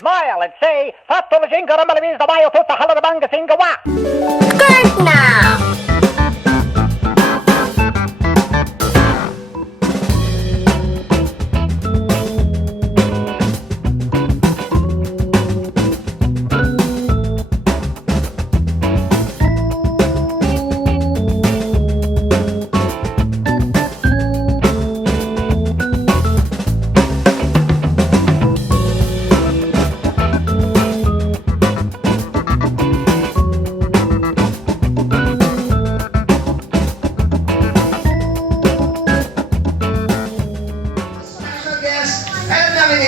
Smile and say, Fatto Jinga Ramalvis, the Bio Tutta Halabanga Singawa. Good now!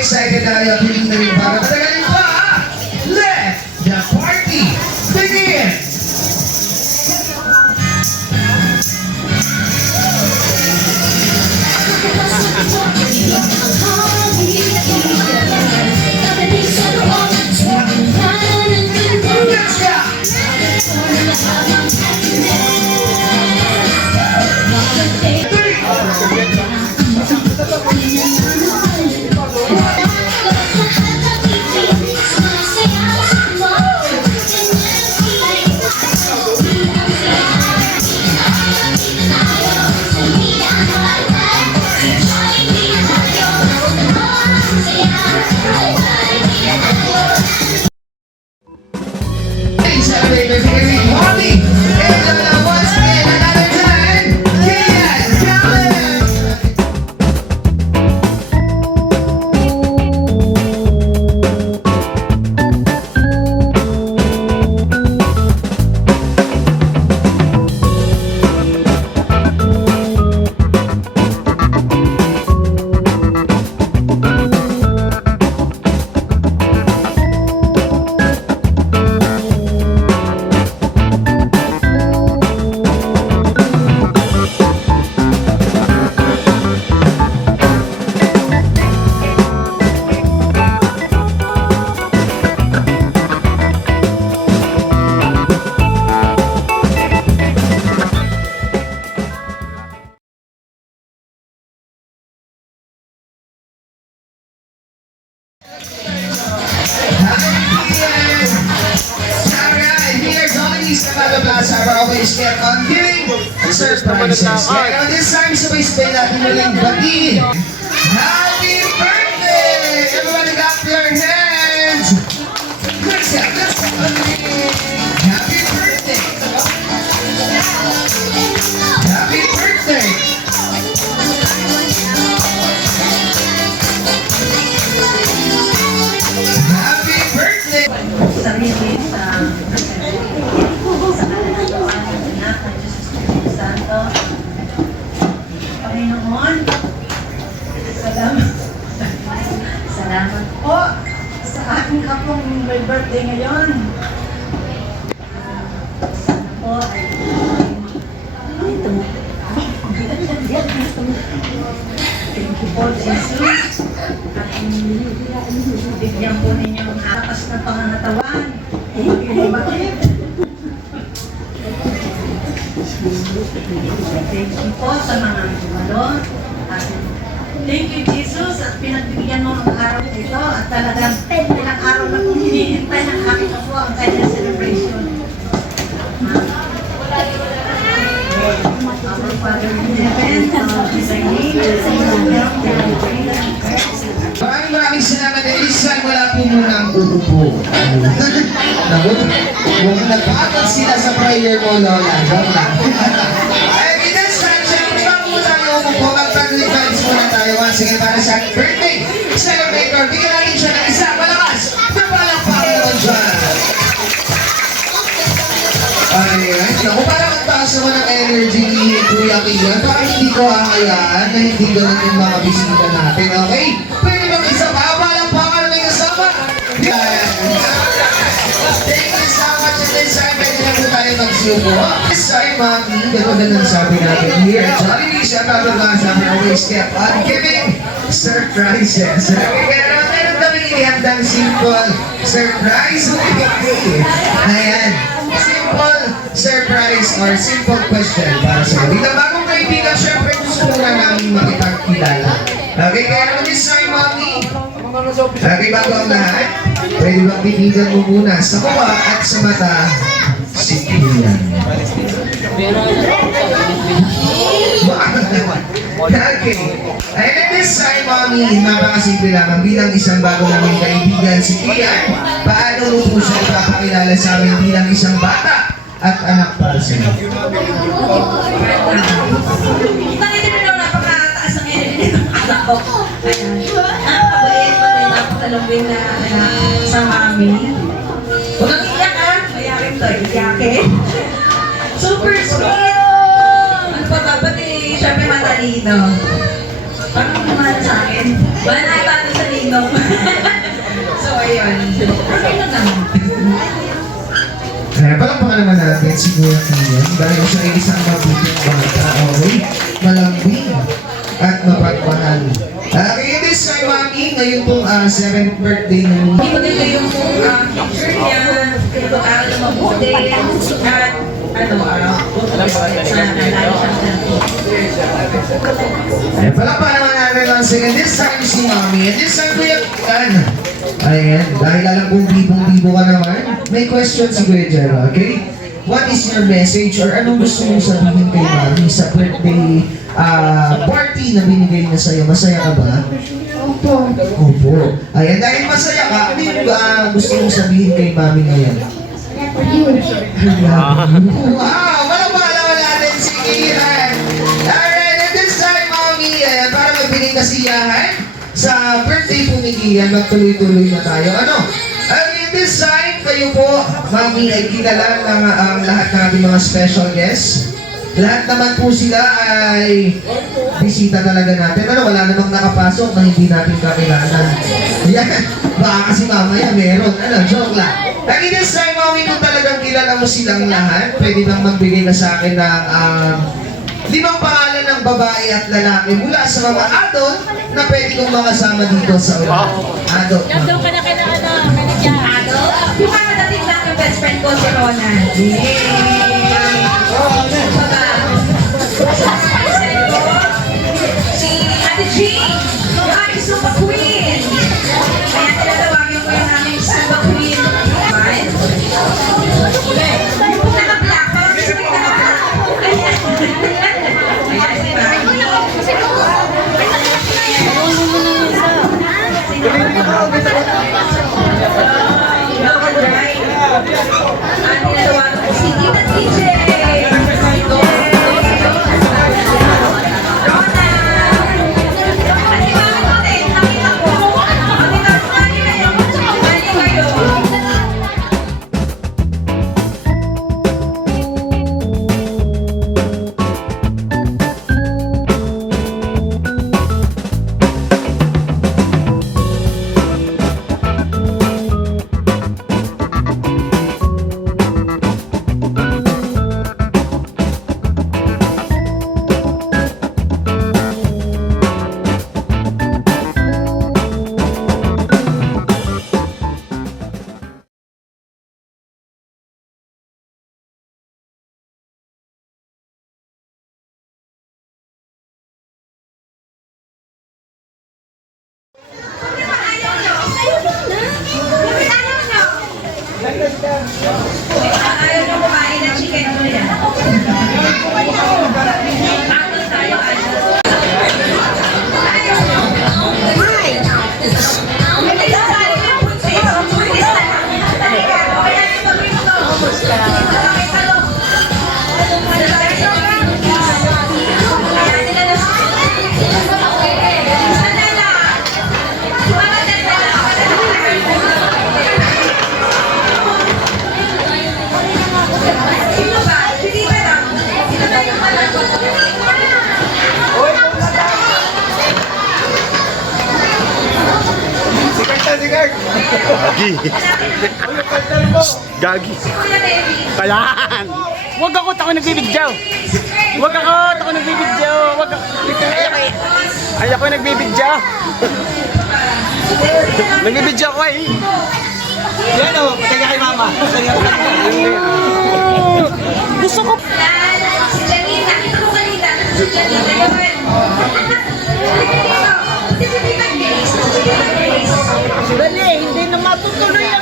Excited na kayo, piling na rin para matagalin pa. Let the party begin! Let's on giving surprises. Kaya this time, sabay-sabay natin muling batiin. Happy birthday! Everybody got your hands! Let's go! Happy birthday! Happy birthday! Happy birthday! Sarili sa kaluluan ng anak ng Diyos Espiritu Santo. Panginoon, salamat po sa aking kapong may birthday ngayon. Sana po ay thank you po, Jesus. At bigyan po ninyo ang lakas na pangangatawan. Bakit? Thank you po sa mga dumalo. Thank you, Jesus, at pinagbigyan mo ang araw ito at talagang ilang araw na kong hinihintay ng aking po ang kanyang celebration. Our Father in heaven, is thy name, Maraming salamat at isan wala po muna ang upo. Nagpapagod sila sa prayer mo, Lola. Joke lang. Ay, this time, syempre, bago mo tayo umupo, mag-pag-revives muna tayo once again para sa birthday celebrator. Bigyan natin siya ng isang malakas na palakpakan naman dyan. Ayan, kung parang magtaas naman ang energy ni Kuya Kian, parang hindi ko kakayaan na hindi ganun yung mga bisita natin, okay? Pwede bang isa pa? Palakpakan na may kasama? Yan. Thank you so much. And this time, pwede na po tayo magsubo. This time, Mami, gano'n na sabi natin here at Jollibee, siya tatagawa sa amin always kept on giving surprises. Okay, kaya naman meron kami inihandang simple surprise. Ayan. Simple surprise or simple question para sa iyo. Dito bagong kaibigan, syempre gusto ko na namin makipagkilala. Okay, kaya naman this time, Mami. Okay, bago ang lahat. Pwede bang titigan mo muna sa mukha at sa mata si Kian? Okay. And at this time, Mami, napakasimple lamang bilang isang bago namin kaibigan si Kian. Paano mo po siya ipapakilala sa amin bilang isang bata at anak para sa inyo? Nakita nyo na napakataas ang energy ng anak ko. Ayan. Napakabait pa rin, napakalumbing na sa mami. Huwag kang iyak ha. Mayakin to, iyakin. Super sweet. Ano pa ba? Pati syempre matalino. Parang kumana sa akin. Wala na tayo sa ninong. So ayun. Okay lang naman. Palakpakan naman natin si Kuya Kian dahil siya ay isang mabuting bata, okay? Malambing at mapagmahal. Kaya this time, Mami, ngayon pong 7th birthday na Hindi maganda yung picture niya, pag-aaral na mabuti, at sa nalayo siyang palakpakan naman natin ang second. This time si Mami. And this time, Kuya Kian. Ayan, dahil alam kong bibong-bibo ka naman, may question si Kuya Jero, okay? What is your message or anong gusto mong sabihin kay Mami sa birthday party na binigay niya sa'yo? Masaya ka ba? Opo. Opo. Ayan, dahil masaya ka, ano yung gusto mong sabihin kay Mami ngayon? Wow! Walang malaman natin si Kian! Alright, at this time, Mami, para magbigay kasiyahan sa birthday po ni Kian, magtuloy-tuloy na tayo. And in this time, kayo po, Mami, ay kilala ng lahat ng ating mga special guests. Lahat naman po sila ay bisita talaga natin. Wala namang nakapasok na hindi natin kakilala. Yan, baka kasi mamaya meron. Joke lang. And in this time, Mami, kung talagang kilala mo silang lahat, pwede bang magbigay na sa akin ng 5 pangalan ng babae at lalaki mula sa mga adult na pwede kong makasama dito sa ulan. Adult. Nandun ka na kay Manigyan. Adult? Yung kakadating lang yung best friend ko si Ronan. Si Ate G, yung aking Super Queen. Kaya tinatawagin ko yung aming Super Queen. Naka-black, parang gusto ko naka-black. Ayan si Mami. Ang tinatawagan ko si Tita TJ. Ayaw nyo kumain ng chicken mo yan. Atos tayo, atos. Ayaw nyo. Hindi sa sali ng buntis. Buntis na lang. Halika, kaya yung pag-rin ko. Ito lang, ito lang. Kaya nila na. Sandala. Sino ba? Hindi ba lang? Sino ba yung Gagi. Kuya Debbie. Kayaan. Huwag ako nagbibidyo. Huwag ako nagbibidyo. Huwag ako. Ay, ako nagbibidyo. Nagbibidyo ako eh. Yan o, patay ka kay mama. Gusto ko. Si Janita. Ito ko kanina. Si Janita yun. Si Janita Grace. Si Janita Grace. Dali, hindi na matutuloy ang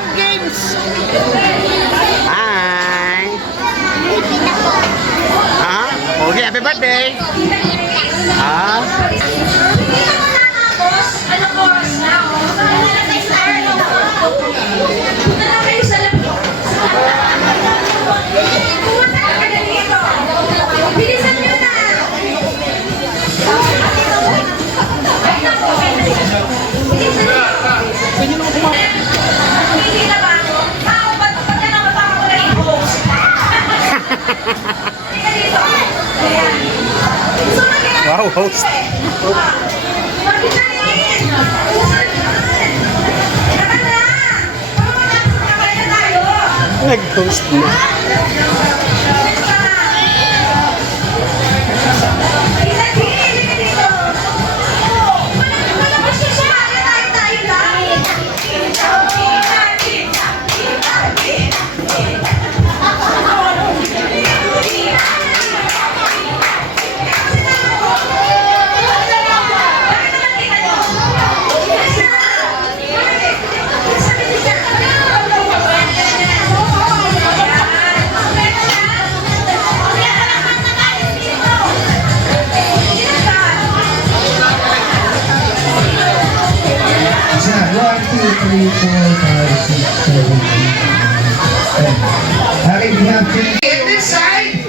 Happy birthday! Ah? Hindi na matapos. Anong oras na? Punta na kayo sa labo. Pumunta ka na dito. Bilisan nyo na. Bilisan nyo. Hindi na ba? Tao ba ito? Pagka namatama ko na yung host. Halika dito. Ayan. Gusto na kaya. Wow, host. Bakit na rin? Tara na. Pagkakasakay na tayo. Nag-host na. Isa, 1, 2, 3, 4, 5, 6, 7, 8, 9, 10. Okay, we have to... In this side,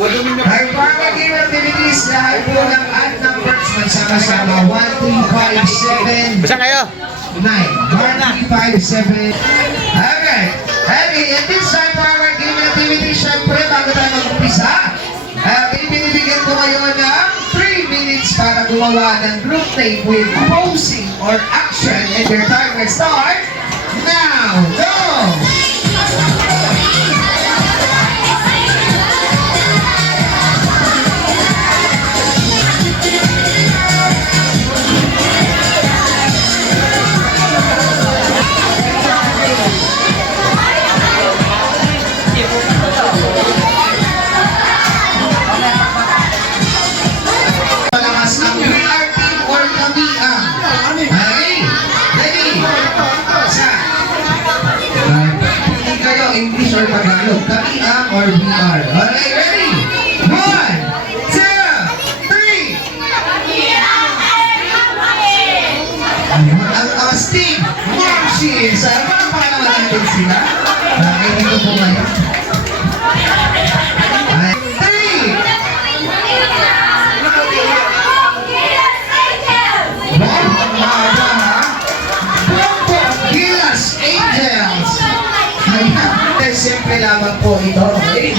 ay para game activities lahat po ng odd numbers magsama-sama 1, 3, 5, 7, Basta kayo. 9. 1, 3, 5, 7. Okay. Okay, in this time for our game activity, syempre, bago tayo mag-umpisa, binibigyan ko kayo ng 3 minutes para gumawa ng group name with posing or action, and your timer start now. Go! Malakas ang VR team or kami ang. Okay? Ready? Isa. Pili kayo English or Tagalog. Kami ang or VR. Okay, ready? 1, 2, 3. Ayun, ang astig. Marcy. Sana pa ang panaman natin sila. Okay, dito po ngayon. 3. Gilas Angels. Ayan. Simple lamang po ito. Okay?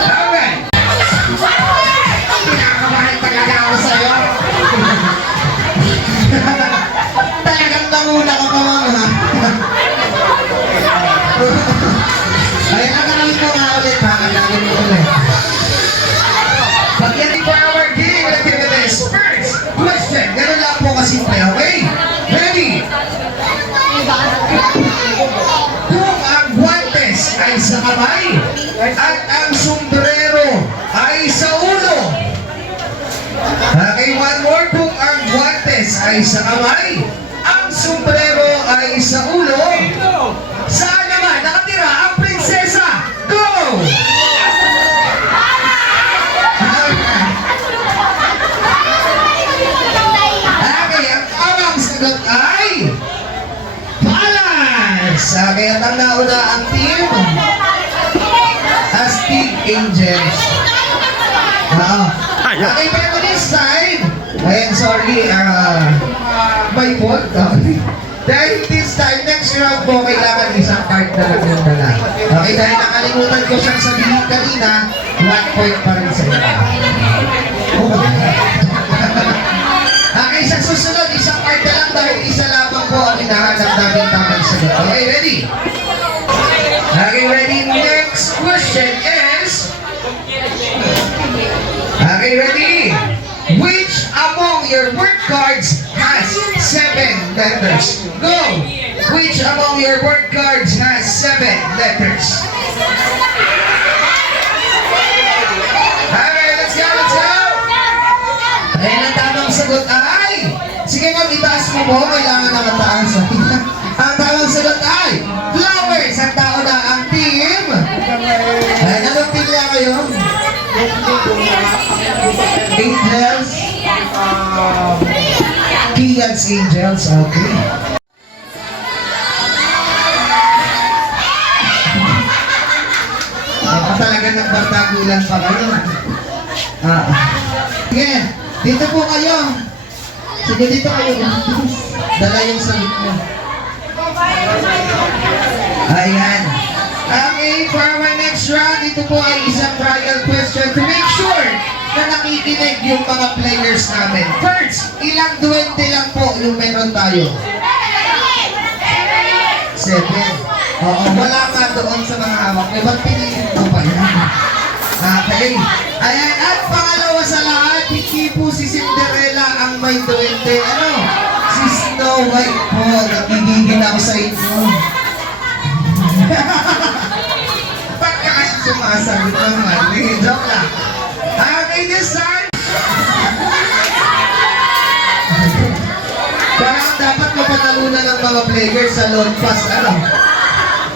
Alright. Pinakabahan talaga ako sa'yo. Talagang nanguna ka pa mga. Ay, nakalawin ko nga ulit ha. Nakalawin ko ulit. Pagyan for our game activities. First question. Ganun lang po kasimple, okay? Ready? Kung ang guantes ay sa kamay at ang sombrero ay sa ulo. Okay, one more. Kung ang guantes ay sa kamay, ang sombrero ay sa ulo, saan naman nakatira ang prinsesa? Go! Okay, ang tamang sagot ay balance! Okay, at ang nauna ang team Astig Angels. Oo. Okay, pero this time, ayan, sorry, my fault. Dahil this time, next round po, kailangan isang card na lang yung dala. Okay, dahil nakalimutan ko siyang sabihin kanina, 1 point pa rin sa inyo. Okay, sa susunod, isang card na lang dahil isa lamang po ang hinahanap namin tamang sagot. Okay, ready? Okay, ready? Next question is... Okay, ready? Which among your word cards has 7 letters? Go! Which among your word cards has 7 letters? Okay, let's go, let's go! Ayan ang tamang sagot ay... Sige ma'am, itaas mo po. Kailangan Angels? Kian's Angels, okay. Talaga nagbardagulan pa kayo. Sige, dito po kayo. Sige, dito kayo. Dala yung sagot mo. Ayan. Okay, for our next round, ito po ay isang trial question to make sure na nakikinig yung mga players namin. First, ilang duwende lang po yung meron tayo? 7. Oo, wala nga doon sa mga hawak. May ba't pinili ko pa yan? Okay. Ayan, at pangalawa sa lahat, hindi po si Cinderella ang may duwende. Ano? Si Snow White po. Nagigigil ako sa inyo. Ba't ka kasi sumasagot naman? Joke lang. Okay, this time. Parang dapat mapatalunan ng mga players sa load pass. Ano?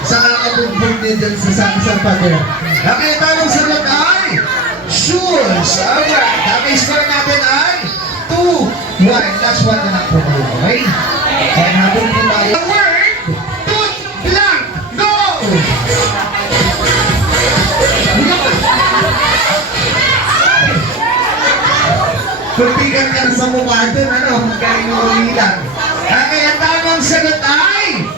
Sa kakabugbog niyo dyan sa pader. Okay, tanong sagot ay shoes. Alright. Okay, score natin ay 2-1. Last one na lang po tayo. Okay? Kaya habang po tayo. The word, tooth, blank, go! Pagpigan ka na sa mukha dun, ano? Galing mo umilang. Okay, ang tamang sagot ay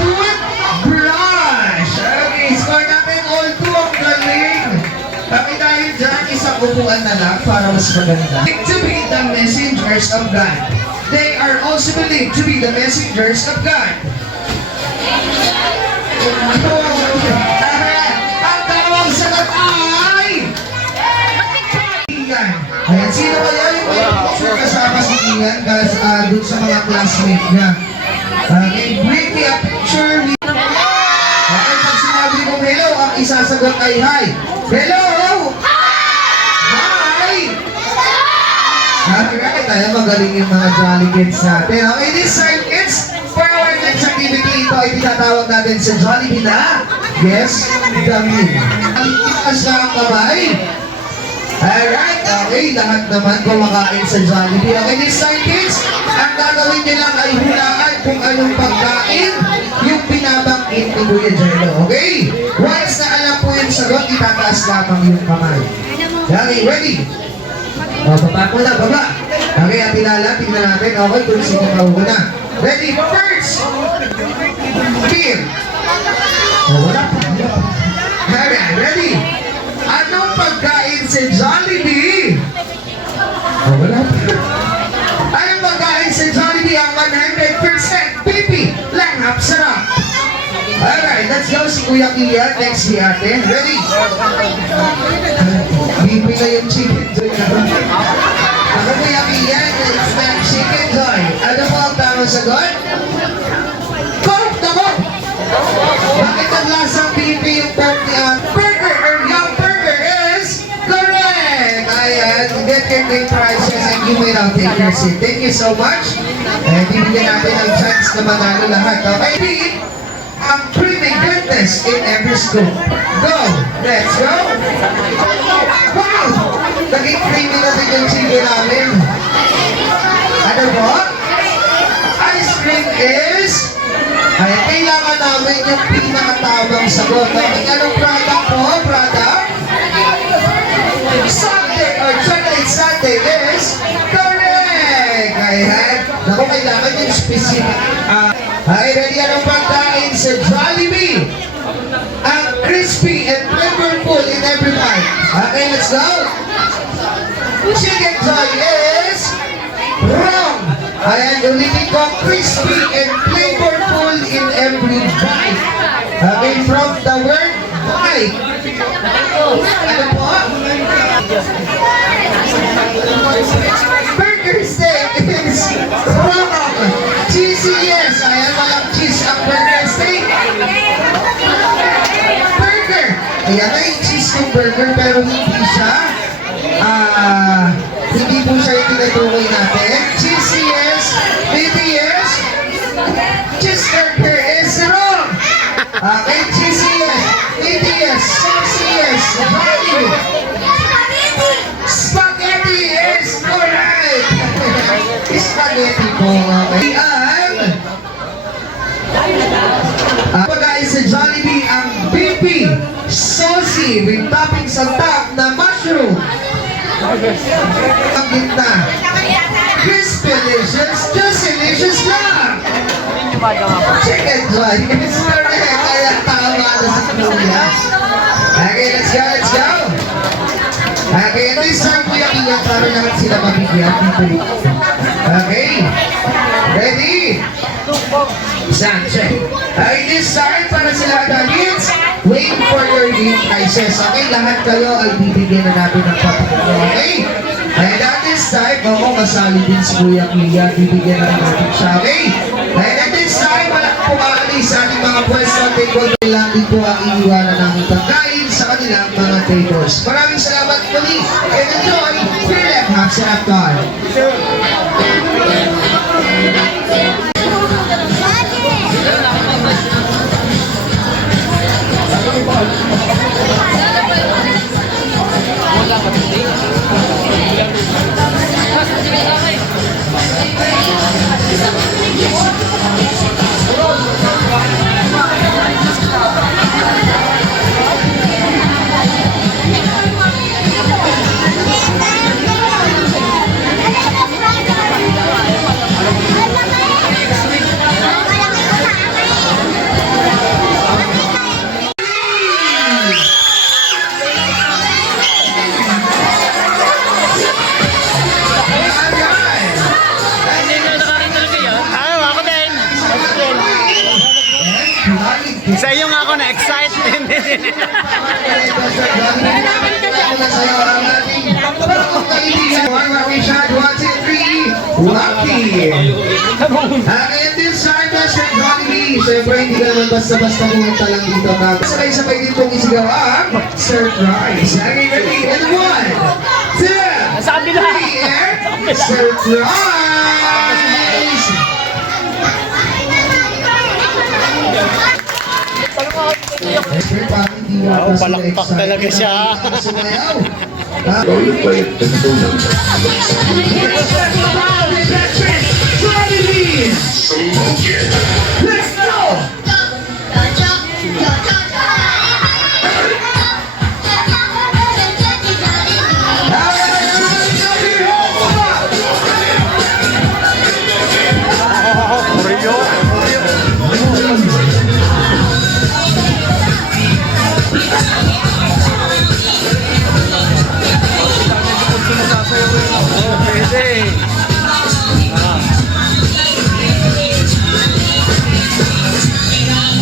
toothbrush. Okay, score natin all 2 ang galing. Okay, dahil dyan, isang upuan na lang para mas maganda. To be the messengers of God. They are also believed to be the messengers of God. Ang tamang sagot ay Ian. Ayan, sino kaya yung kasama si Ian dun sa mga classmate niya? Okay, bring me a picture. Okay, pag sinabi kong hello, ang isasagot ay hi. Hello! Hi! Alright, tayo magaling yung mga Jolly Kids natin. Okay, this time kids, for our next activity, ito ay tinatawag natin sa Jollibee na Yes, Dummy. Itaas na ang kamay. Alright, okay, lahat naman kumakain sa Jollibee. Okay, this time kids, ang gagawin nyo lang ay hulaan kung anong pagkain yung binabangkit ni Kuya Jello. Okay? Once na alam po yung sagot, itataas lamang yung kamay. Okay, ready? O, baba ko na, baba. Okay, at ilala, tingnan natin. Okay, kung sino ka muna. Ready? First! Beer. O, wala pa. Alright, ready? Anong pagkain sa Jollibee? O, wala pa. Anong pagkain sa Jollibee ang 100% pipi, langhap, sarap? Alright, let's go si Kuya Kian. Next si ate. Ready? Pipi na yung chicken joy na. Ako Kuya Kian, it's not chicken joy. Ano po ang tamang sagot? Coke na Coke! Bakit ang lasang pipi yung Coke niya? Burger or young burger is correct! Ayan, get your great prizes and you may now take your seat. Thank you so much. And bibigyan natin ang chance na manalo lahat. Okay? Ang creamy goodness in every scoop. Go! Let's go! Wow! Naging creamy na din yung chicken namin. Ano po? Ice cream is... Ay, kailangan namin yung pinakatamang sagot. Okay, anong product po? Product? Sunday or chocolate sundae is correct! Ayan. Naku, kailangan yung specific. Ay, ready anong pagkain sa Jollibee? Ang crispy and flavorful in every bite. Okay, let's go! Chicken joy is wrong! Ayan, ulitin ko, crispy and flavorful in every bite. Okay, from the word bite. Ano po? Burger steak is wrong! Cheesy, yes. Ayan, walang cheese ang burger steak. Burger. Ayan, may cheese yung burger pero hindi siya. Hindi po siya yung tinutukoy natin. Cheesy, yes. Baby, yes. Cheese burger is wrong. Okay, cheesy, yes. Baby, yes. Sexy, yes. Body. Spaghetti is Jollibee with toppings on top na mushroom. Ang gitna. Crispy delicious, just delicious lang. Chicken joy. It's correct. Kaya tama na si Kuya. Okay, let's go, let's go. Okay, this time Kuya Kia, para naman sila mabigyan dito. Okay. Ready? Sound check. Okay, this time para sila kids, wait for your game prices. Okay, lahat kayo ay bibigyan na natin ng papakita. Okay? And at this time, kasali din si Kuya Kia, bibigyan na natin siya. Okay? And at this time, wala pumaalis sa ating mga pwesto at table. Lang din po ang iniwanan ng pagkain sa kanilang mga tables. Maraming salamat muli and enjoy your left half sa after. Sa iyo nga ako na-excite. And this time, Mr. Jollibee, siyempre hindi ka naman basta-basta pumunta lang dito. Sabay-sabay din pong isigaw ang surprise. Okay, ready? And 1, 2, 3, and surprise! Wow, palakpak talaga siya. Let's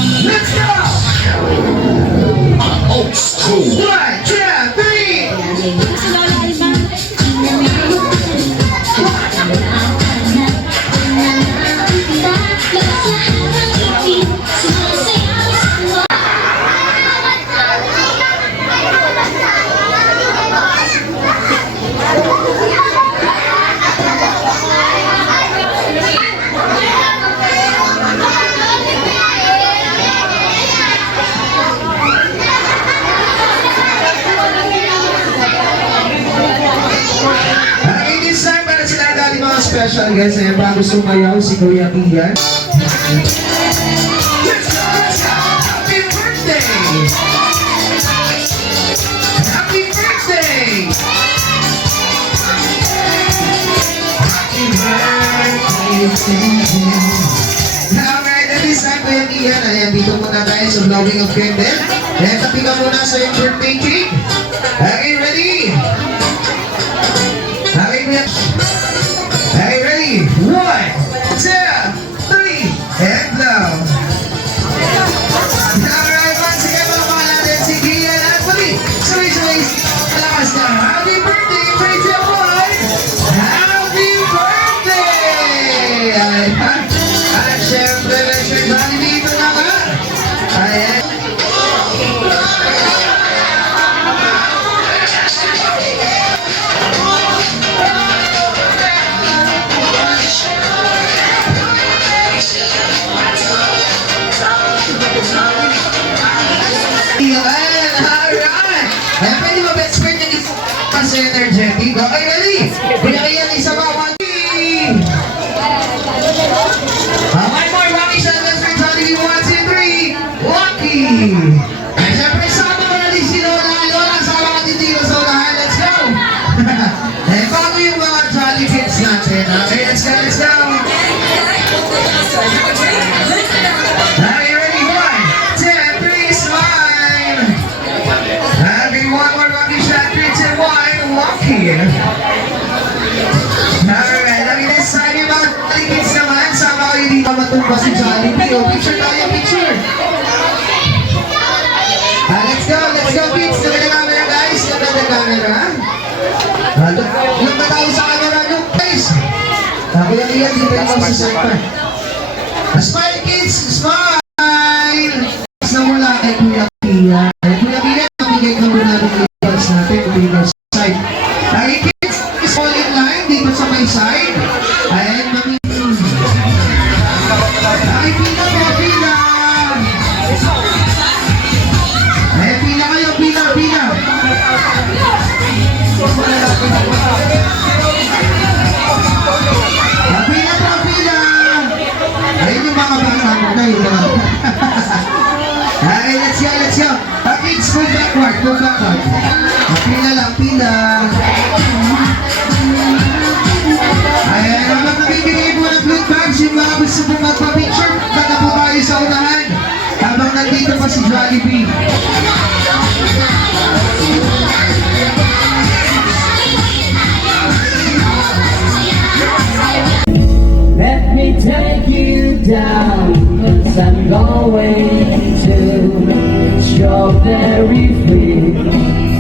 go! Let's go! Old school. 1, 2, 3. Special guys, ayan, bago sumayaw si Kuya Kia. Let's go! Happy birthday! Happy birthday! Happy birthday to you. Alright, at this time, Kuya Kia, ayan, dito muna tayo sa blowing of candle. Ayan, tabi ka muna sa yung birthday cake. Okay, ready? Okay, Kuya. Hey, ready? 1, 2, 3, and blow. Alright, once again, palakpakan natin si Kian at muli. Sabay-sabay, malakas na. Happy birthday, Crazy Boy! Happy birthday! Ayan. At syempre, Mr. Jollibee, ito na ka. Ayan. Alright! Ayan, pwede ba best friend yung kasi energetic? Okay, ready? Pinakayan isa pa, 1, 2, 3! One more, Rocky Shot, best friend, Jollibee, 1, 2, 3! Rocky! Ay, syempre, sama ko na din si Lola. lucky. Alright, ang inasahan yung mga kids naman. Sama kayo dito matumba si Jollibee. O, picture tayo, picture. Let's go, kids. Look at the camera, guys. Look at the camera. Look na tayo sa camera, look, guys. Kuya Ian, dito yung magsasakta. Smile, kids, smile. Sa mula kay Kuya Ian. Kuya Ian, mamigay ka muna ng labels natin. Labels side. Lagi, kids, fall in line dito sa may side. Ayan, mamigay. Lagi, pila po, pila. Ayan, pila kayo, pila. Pila. Ayun yung mga bata mo na yun. Okay, let's go. Kids, move backward. Pila lang, pila. Ayan, habang nabibigay po ng blue bags, yung mga gusto po magpa-picture, kada po tayo sa unahan. Habang nandito pa si Jollibee. Let me take you down, 'cause I'm going to Strawberry Fields.